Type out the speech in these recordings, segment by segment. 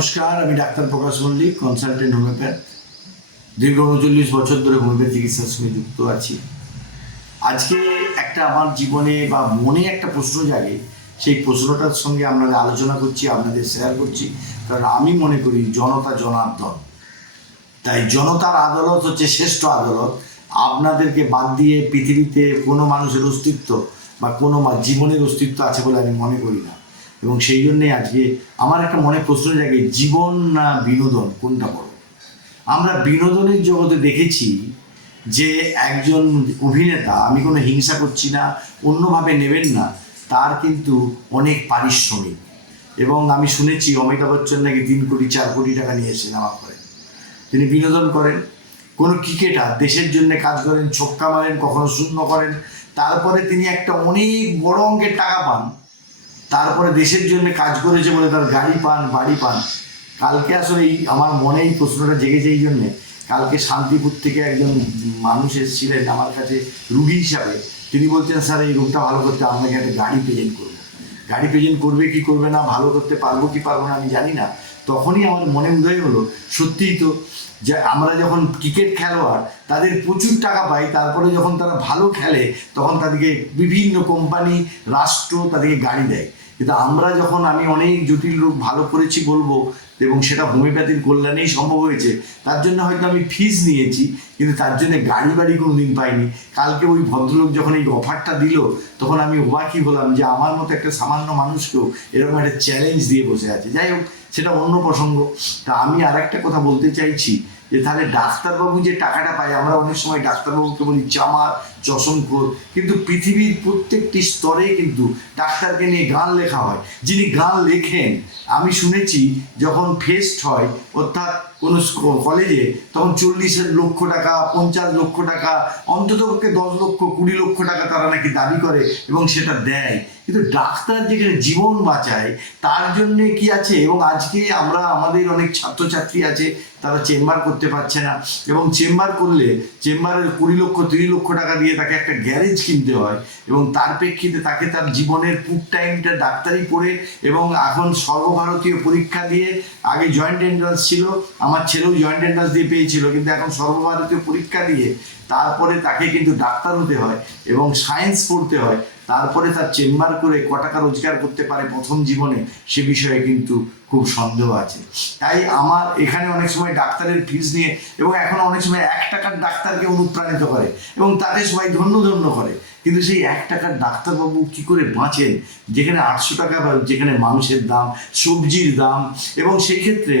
নমস্কার, আমি doctor Prakash Mallick consultant homeopath দীর্ঘ উনচল্লিশ বছর ধরে হোমিওপ্যাথি চিকিৎসার সঙ্গে যুক্ত আছি। আজকে একটা আমার জীবনে বা মনে একটা প্রশ্ন জাগে। সেই প্রশ্নটার সঙ্গে আপনাদের আলোচনা করছি, আপনাদের শেয়ার করছি। কারণ আমি মনে করি জনতা জনার্দন। তাই জনতার আদালত হচ্ছে শ্রেষ্ঠ আদালত। আপনাদেরকে বাদ দিয়ে পৃথিবীতে কোনো মানুষের অস্তিত্ব বা কোনো জীবনের অস্তিত্ব আছে বলে আমি মনে করি না। এবং সেই জন্যে আজকে আমার একটা মনে প্রশ্ন জাগে, জীবন না বিনোদন? কোনটা বড়? আমরা বিনোদনের জগতে দেখেছি যে একজন অভিনেতা, আমি কোনো হিংসা করছি না, অন্যভাবে নেবেন না, তার কিন্তু অনেক পারিশ্রমিক। এবং আমি শুনেছি অমিতাভ বচ্চন নাকি তিন কোটি, চার কোটি টাকা নিয়ে সিনেমা করেন। তিনি বিনোদন করেন। কোনো ক্রিকেটার দেশের জন্য কাজ করেন, ছক্কা মারেন, কখনো শূন্য করেন। তারপরে তিনি একটা অনেক বড় অঙ্কের টাকা পান। তারপরে দেশের জন্য কাজ করেছে বলে তার গাড়ি পান, বাড়ি পান। কালকে আসলে এই আমার মনে এই প্রশ্নটা জেগেছে এই জন্যে। কালকে শান্তিপুর থেকে একজন মানুষ এসেছিলেন আমার কাছে রুগী হিসাবে। তিনি বলছেন, স্যার, এই রোগটা ভালো করতে আপনাকে একটা গাড়ি প্রেজেন্ট করব। গাড়ি প্রেজেন্ট করবে কি করবে না, ভালো করতে পারব কি পারব না আমি জানি না। তখনই আমার মনে উদয় হলো, সত্যিই তো যে আমরা যখন ক্রিকেট খেলোয়াড়, তাদের প্রচুর টাকা পাই, তারপরে যখন তারা ভালো খেলে, তখন তাদেরকে বিভিন্ন কোম্পানি, রাষ্ট্র তাদেরকে গাড়ি দেয়। কিন্তু আমরা যখন আমি অনেক জটিল রোগ ভালো করেছি বলব, এবং সেটা হোমিওপ্যাথির কল্যাণেই সম্ভব হয়েছে, তার জন্য হয়তো আমি ফিজ নিয়েছি, কিন্তু তার জন্য গাড়ি বাড়ি কোনো দিন পাইনি। কালকে ওই ভদ্রলোক যখন এই অফারটা দিল, তখন আমি অবাকই হলাম যে আমার মতো একটা সামান্য মানুষকেও এরকম একটা চ্যালেঞ্জ দিয়ে বসে আছে। যাই হোক সেটা অন্য প্রসঙ্গ। তা আমি আর একটা কথা বলতে চাইছি যে তাহলে ডাক্তারবাবু যে টাকাটা পায়, আমরা অনেক সময় ডাক্তারবাবুকে বলি চশমখোর কিন্তু পৃথিবীর প্রত্যেকটি স্তরে কিন্তু ডাক্তারকে নিয়ে গান লেখা হয়। যিনি গান লেখেন, আমি শুনেছি যখন ফেস্ট হয়, অর্থাৎ কোনো কলেজে, তখন চল্লিশ লক্ষ টাকা, পঞ্চাশ লক্ষ টাকা, অন্তত পক্ষে দশ লক্ষ, কুড়ি লক্ষ টাকা তারা নাকি দাবি করে এবং সেটা দেয়। কিন্তু ডাক্তার যেখানে জীবন বাঁচায়, তার জন্যে কি আছে? এবং আজকে আমরা, আমাদের অনেক ছাত্রছাত্রী আছে, তারা চেম্বার করতে পারছে না। এবং চেম্বার করলে, চেম্বারের কুড়ি লক্ষ, তিরিশ লক্ষ টাকা দিয়ে তাকে একটা গ্যারেজ কিনতে হয় এবং তার প্রেক্ষিতে তাকে তার জীবনের পুট টাইমটা ডাক্তারি করে এবং এখন সর্বভারতীয় পরীক্ষা দিয়ে আগে জয়েন্ট এন্ট্রান্স ছিল, আমার ছেলেও জয়েন্ট এন্ট্রান্স দিয়ে পেয়েছিল, কিন্তু এখন সর্বভারতীয় পরীক্ষা দিয়ে তারপরে তাকে কিন্তু ডাক্তার হতে হয় এবং সায়েন্স পড়তে হয়। তারপরে তার চেম্বার করে ক টাকা রোজগার করতে পারে প্রথম জীবনে, সে বিষয়ে কিন্তু খুব সন্দেহ আছে। তাই আমার এখানে অনেক সময় ডাক্তারের ফিস নিয়ে এবং এখন অনেক সময় এক টাকার ডাক্তারকে অনুপ্রাণিত করে এবং তাকে সবাই ধন্য ধন্য করে। কিন্তু সেই এক টাকার ডাক্তারবাবু কি করে বাঁচেন? যেখানে আটশো টাকা বা যেখানে মাংসের দাম, সবজির দাম এবং সেই ক্ষেত্রে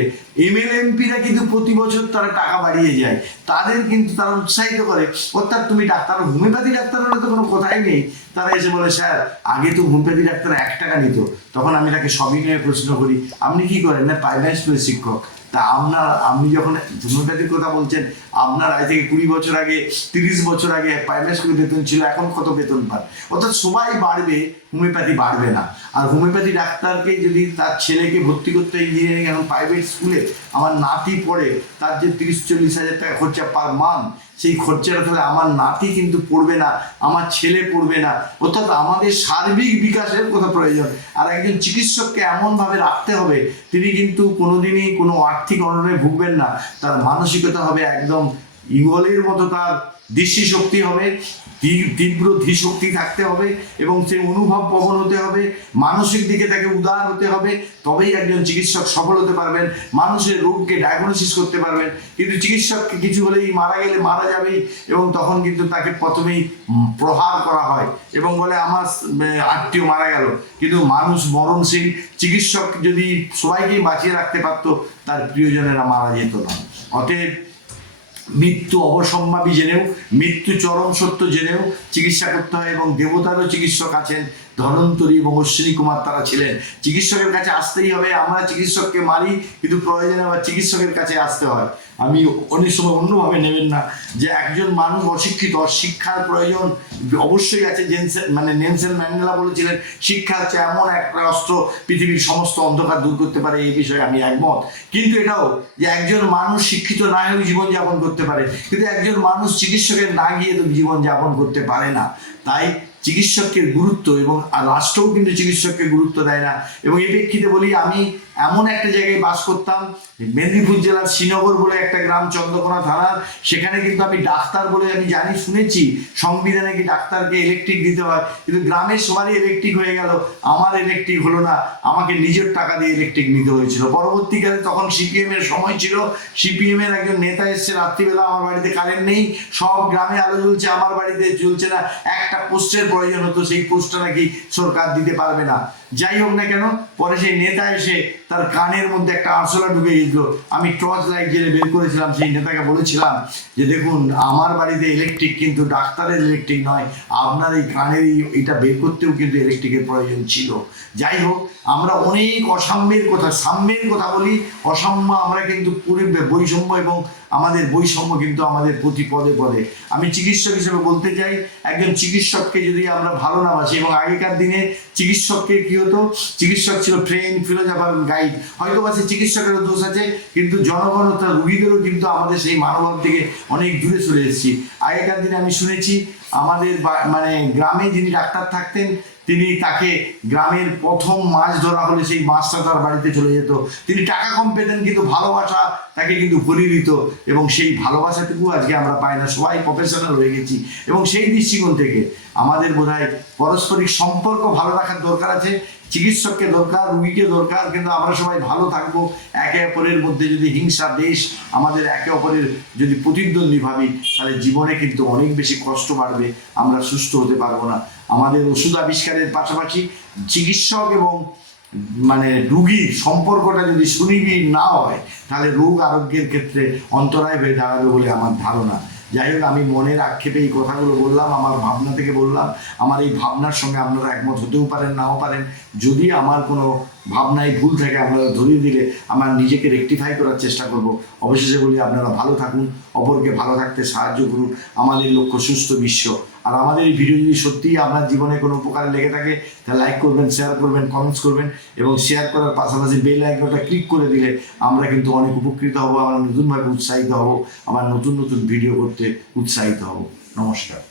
এমএল এমপিরা কিন্তু প্রতি বছর তারা টাকা বাড়িয়ে যায়। তাদের কিন্তু তারা উৎসাহিত করে, অর্থাৎ তুমি ডাক্তার, হোমিওপ্যাথি ডাক্তার হলে তো কোনো কথাই নেই। তারা এসে বলে, স্যার, আগে তো হোমিওপ্যাথি ডাক্তার এক টাকা নিত। তখন আমি তাকে সবিনয়ে প্রশ্ন করি, আপনি কি করেন? না প্রাইমারি স্কুলের শিক্ষক। তা আপনার, আপনি যখন হোমিওপ্যাথির কথা বলছেন, আপনার আজ থেকে কুড়ি বছর আগে, তিরিশ বছর আগে প্রাইমারি স্কুলে বেতন ছিল, এখন কত বেতন পান? অর্থাৎ সবাই বাড়বে হোমিওপ্যাথি বাড়বে না। আর হোমিওপ্যাথি ডাক্তারকে যদি তার ছেলেকে ভর্তি করতে ইঞ্জিনিয়ারিং এখন প্রাইভেট স্কুলে আমার নাতি পড়ে, তার যে তিরিশ চল্লিশ হাজার টাকা খরচা পার মান সেই খরচাটা তাহলে আমার নাতি কিন্তু পড়বে না, আমার ছেলে পড়বে না। অর্থাৎ আমাদের সার্বিক বিকাশের কথা প্রয়োজন। আর একজন চিকিৎসককে এমনভাবে রাখতে হবে, তিনি কিন্তু কোনোদিনই কোনো আর্থিক অনটনে ভুগবেন না। তার মানসিকতা হবে একদম ইগলের মতো তার দৃষ্টিশক্তি হবে তীব্র ধীশক্তি থাকতে হবে এবং সে অনুভব প্রবণ হতে হবে, মানসিক দিকে তাকে উদার হতে হবে, তবেই একজন চিকিৎসক সফল হতে পারবেন, মানুষের রোগকে ডায়াগনোসিস করতে পারবেন। কিন্তু চিকিৎসককে কিছু হলেই মারা গেলে মারা যাবেই এবং তখন কিন্তু তাকে প্রথমেই প্রহার করা হয় এবং বলে, আমার আত্মীয় মারা গেল। কিন্তু মানুষ মরণশীল, চিকিৎসক যদি সবাইকেই বাঁচিয়ে রাখতে পারতো, তার প্রিয়জনেরা মারা যেত না। অতএব মৃত্যু অবসম্ভাবী জেনেও মৃত্যু চরম সত্য জেনেও চিকিৎসা করতে হয় এবং দেবতারও চিকিৎসক আছেন ধনন্তরী এবং অশ্বিনী কুমার তারা ছিলেন। চিকিৎসকের কাছে আসতেই হবে, আমরা চিকিৎসককে মারি, কিন্তু প্রয়োজনে আবার চিকিৎসকের কাছে আসতে হয়। আমি অনেক সময় অন্যভাবে নেবেন না, যে একজন মানুষ অশিক্ষিত শিক্ষার প্রয়োজন অবশ্যই আছে, জেনসেন মানে নেনসেন ম্যান্ডেলা বলেছিলেন, শিক্ষা হচ্ছে এমন একটা অস্ত্র পৃথিবীর সমস্ত অন্ধকার দূর করতে পারে, এই বিষয়ে আমি একমত। কিন্তু এটাও যে একজন মানুষ শিক্ষিত না হয়েও জীবনযাপন করতে পারে, কিন্তু একজন মানুষ চিকিৎসকের না গিয়ে জীবনযাপন করতে পারে না। তাই চিকিৎসকের গুরুত্ব এবং রাষ্ট্রও কিন্তু চিকিৎসককে গুরুত্ব দেয় না। এবং এই প্রেক্ষিতে বলি, আমি এমন একটা জায়গায় বাস করতাম, মেদিনীপুর জেলার শ্রীনগর বলে একটা গ্রাম চন্দ্রকোনা থানার সেখানে কিন্তু আমি ডাক্তার বলে আমি জানি, শুনেছি, সংবিধানে কি ডাক্তারকে ইলেকট্রিক দিতে হয়, কিন্তু গ্রামের সবারই ইলেকট্রিক হয়ে গেল, আমার ইলেকট্রিক হলো না, আমাকে নিজের টাকা দিয়ে ইলেকট্রিক নিতে হয়েছিল। পরবর্তীকালে তখন সিপিএম এর সময় ছিল সিপিএম এর একজন নেতা এসছে রাত্রিবেলা, আমার বাড়িতে কারেন্ট নেই, সব গ্রামে আলো জ্বলছে, আমার বাড়িতে জ্বলছে না, একটা পোস্টের প্রয়োজন হতো, সেই পোস্টটা নাকি সরকার দিতে পারবে না। যাই হোক না কেন, পরে সেই নেতা এসে তার কানের মধ্যে একটা আরশোলা ঢুকে গেছিল। আমি টর্চ লাইট জেলে বের করেছিলাম, সেই নেতাকে বলেছিলাম যে, দেখুন, আমার বাড়িতে ইলেকট্রিক কিন্তু ডাক্তারের ইলেকট্রিক নয়, আপনার এই কানের এটা বের করতেও কিন্তু ইলেকট্রিকের প্রয়োজন ছিল। যাই হোক, আমরা অনেক অসাম্যের কথা, সাম্যের কথা বলি, অসাম্য আমরা কিন্তু বৈষম্য এবং আমাদের বৈষম্য কিন্তু আমাদের প্রতি পদে পদে। আমি চিকিৎসক হিসেবে বলতে চাই, একজন চিকিৎসককে যদি আমরা ভালো না বাসি, এবং আগেকার দিনে চিকিৎসককে কি হতো? চিকিৎসক ছিল ট্রেন ফিলোজাফার গাইড হয়তো বা সে চিকিৎসকেরও দোষ আছে, কিন্তু জনগণ তার রুগীদেরও কিন্তু আমাদের সেই মানবভাব থেকে অনেক দূরে চলে এসেছি। আগেকার দিনে আমি শুনেছি, আমাদের মানে গ্রামে যিনি ডাক্তার থাকতেন তিনি তাকে গ্রামের প্রথম মাছ ধরা হলে সেই মাছটা তার বাড়িতে চলে যেত। তিনি টাকা কম পেতেন, কিন্তু ভালোবাসা তাকে কিন্তু ভরিয়ে দিত এবং সেই ভালোবাসাটুকু আজকে আমরা পাই না। সবাই প্রফেশনাল হয়ে গেছি এবং সেই দৃষ্টিকোণ থেকে আমাদের বোধহয় পারস্পরিক সম্পর্ক ভালো রাখার দরকার আছে। চিকিৎসককে দরকার, রুগীকে দরকার, কিন্তু আমরা সবাই ভালো থাকব। একে অপরের মধ্যে যদি হিংসা, দেশ আমাদের একে অপরের যদি প্রতিদ্বন্দ্বী ভাবি, তাহলে জীবনে কিন্তু অনেক বেশি কষ্ট বাড়বে, আমরা সুস্থ হতে পারব না। আমাদের ওষুধ আবিষ্কারের পাশাপাশি চিকিৎসক এবং মানে রুগীর সম্পর্কটা যদি সুনিবিড় না হয়, তাহলে রোগ আরোগ্যের ক্ষেত্রে অন্তরায় হয়ে দাঁড়াবে বলে আমার ধারণা। যাই হোক, আমি মনের আক্ষেপে এই কথাগুলো বললাম, আমার ভাবনা থেকে বললাম, আমার এই ভাবনার সঙ্গে আপনারা একমত হতেও পারেন, নাও পারেন। যদি আমার কোনো ভাবনায় ভুল থাকে আপনারা ধরিয়ে দিলে আমার নিজেকে রেকটিফাই করার চেষ্টা করব। অবশেষে বলি, আপনারা ভালো থাকুন, অপরকে ভালো থাকতে সাহায্য করুন, আমাদের লক্ষ্য সুস্থ বিশ্ব। আর আমাদের এই ভিডিও যদি সত্যিই আপনার জীবনে কোনো উপকারে লেগে থাকে, তাহলে লাইক করবেন শেয়ার করবেন কমেন্টস করবেন এবং শেয়ার করার পাশাপাশি বেল আইকনটা ক্লিক করে দিলে আমরা কিন্তু অনেক উপকৃত হব, আমরা নতুনভাবে উৎসাহিত হব, আমার নতুন নতুন ভিডিও করতে উৎসাহিত হব। নমস্কার।